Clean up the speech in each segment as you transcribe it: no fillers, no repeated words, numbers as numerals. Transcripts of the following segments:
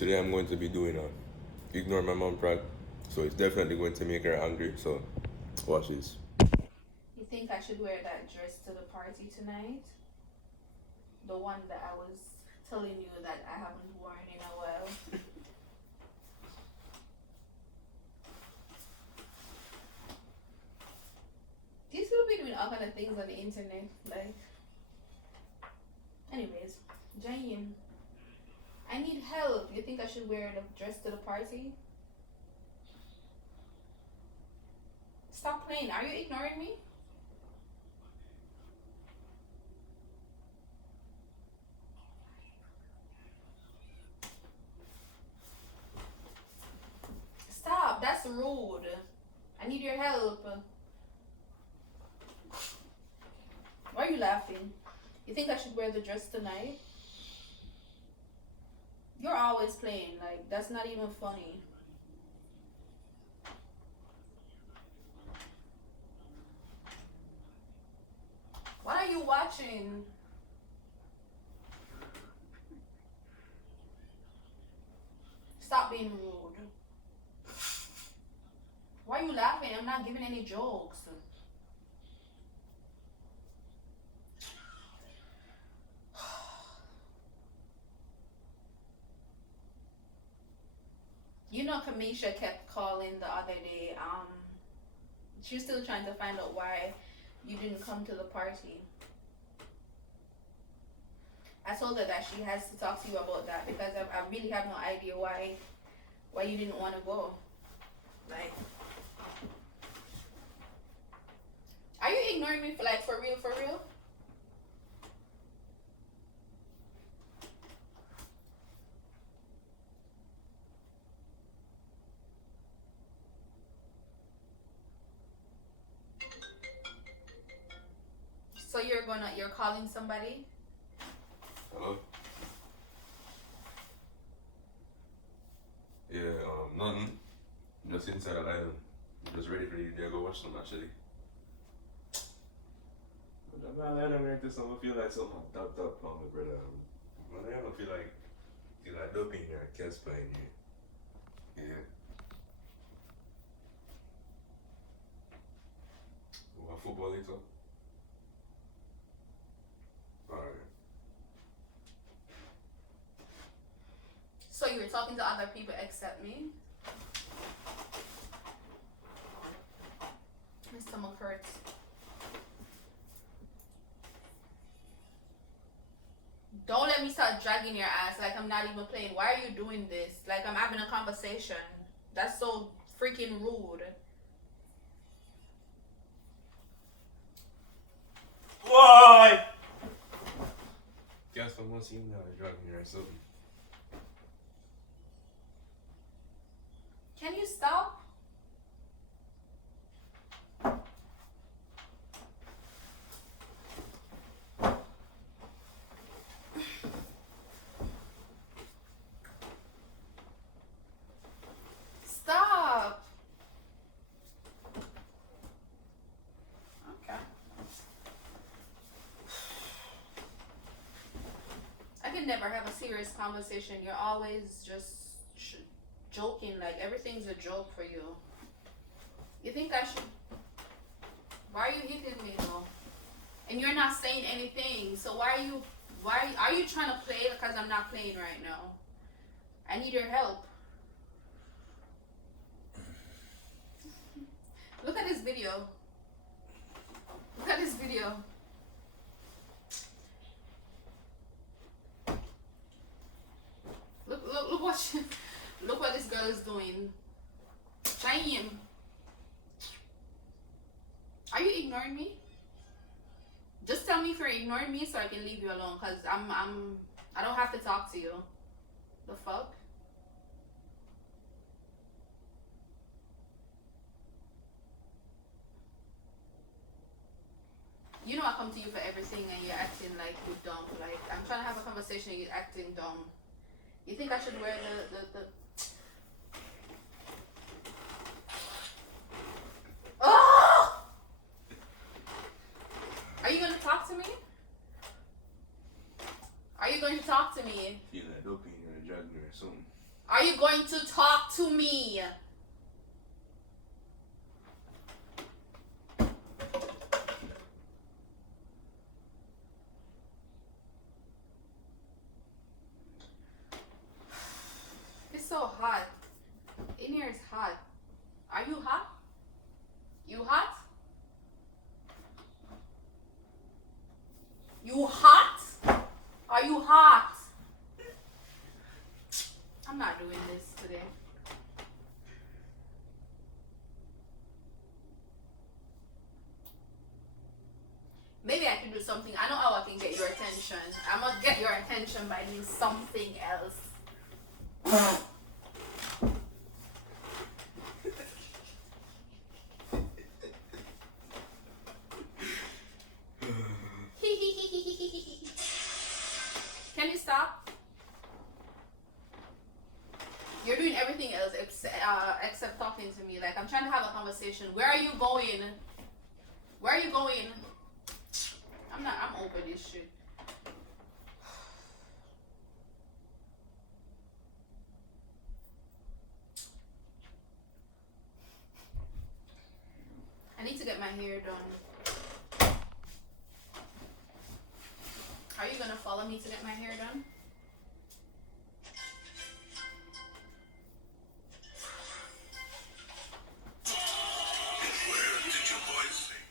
Today I'm going to be doing ignore my mom pride. So it's definitely going to make her angry. So watch this. You think I should wear that dress to the party tonight? The one that I was telling you that I haven't worn in a while. These people be doing all kind of things on the internet. Like, anyways, Jane, I need help. You think I should wear the dress to the party? Stop playing. Are you ignoring me? Stop. That's rude. I need your help. Why are you laughing? You think I should wear the dress tonight? You're always playing. Like, that's not even funny. What are you watching? Stop being rude. Why are you laughing? I'm not giving any jokes. You know, Kamisha kept calling the other day. She was still trying to find out why you didn't come to the party. I told her that she has to talk to you about that because I really have no idea why you didn't want to go. Like, are you ignoring me for real, for real? So you're calling somebody? Hello? Yeah, nothing. Just inside the island. Just ready for you to go watch them actually. But I'm not letting into something. I feel like something tapped up on me, brother. Man, I don't feel like doping here, Casper in here. Yeah. Want football later? Alright. So you were talking to other people except me? My stomach hurts. Don't let me start dragging your ass like I'm not even playing. Why are you doing this? Like I'm having a conversation. That's so freaking rude. Why? Casper must see me now driving here or something. Can you stop? Stop. Okay. I can never have a serious conversation. You're always just joking. Like everything's a joke for you. You think I should? Why are you hitting me though? And you're not saying anything. So why are you? Why are you trying to play? Because I'm not playing right now. I need your help. Look at this video. Look at this video. Look what look what this girl is doing. Shaim, are you ignoring me? Just tell me if you're ignoring me so I can leave you alone. Cause I don't have to talk to you. The fuck? You know I come to you for everything and you're acting like you're dumb. Like I'm trying to have a conversation and you're acting dumb. You think I should wear the Oh! Are you gonna talk to me? Are you going to talk to me? Feel like doping here, dragging her or something. Are you going to talk to me? It's so hot. In here it's hot. Are you hot? You hot? You hot? Are you hot? I'm not doing this today. Maybe I can do something. I know how I can get your attention. I'm gonna get your attention by doing something else. Can you stop? You're doing everything else except talking to me. Like, I'm trying to have a conversation. Where are you going? Where are you going? I'm over this shit. I need to get my hair done. Are you gonna follow me to get my hair done? Where did your voice sing?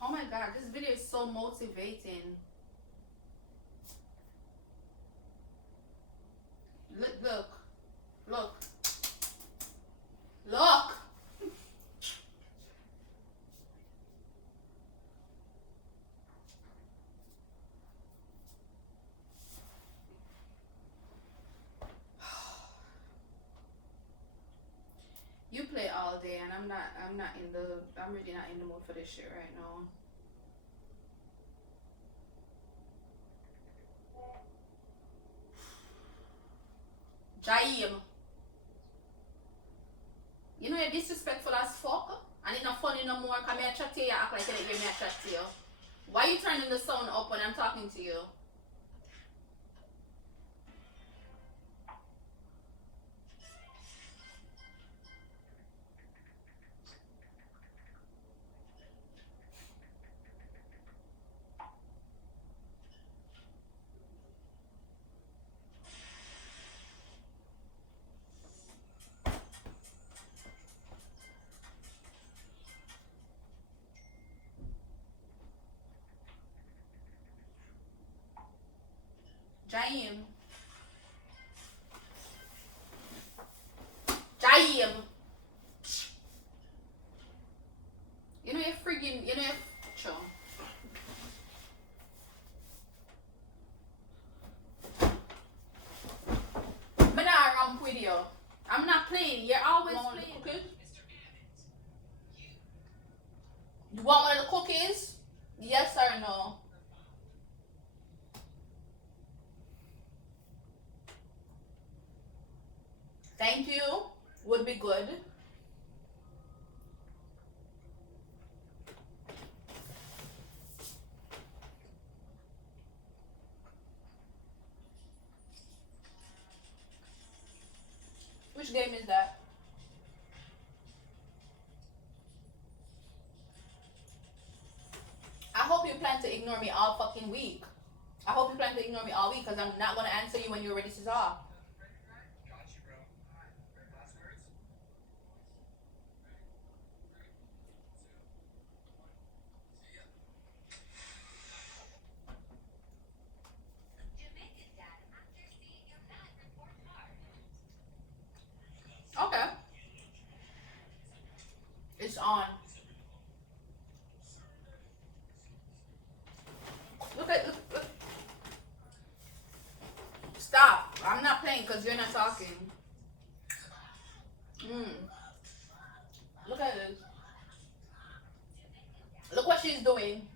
Oh my god, this video is so motivating. Look, look, look, look. You play all day, and I'm really not in the mood for this shit right now. Jaim. You know you're disrespectful as fuck, and it's not funny no more. Come here, chat to you, act like you didn't hear me a chat to you. Why are you turning the sound up when I'm talking to you? Jaim. Jaim. You know you're freaking, you know you're... Sure. I'm not ramp with you. I'm not playing. You're always playing. Cookies? You want one of the cookies? Yes or no? Thank you. Would be good. Which game is that? I hope you plan to ignore me all fucking week. I hope you plan to ignore me all week because I'm not going to answer you when you're ready to talk. Got you, bro. Last words? Okay. It's on. Look. Stop. I'm not playing because you're not talking. Look at this. Look what she's doing.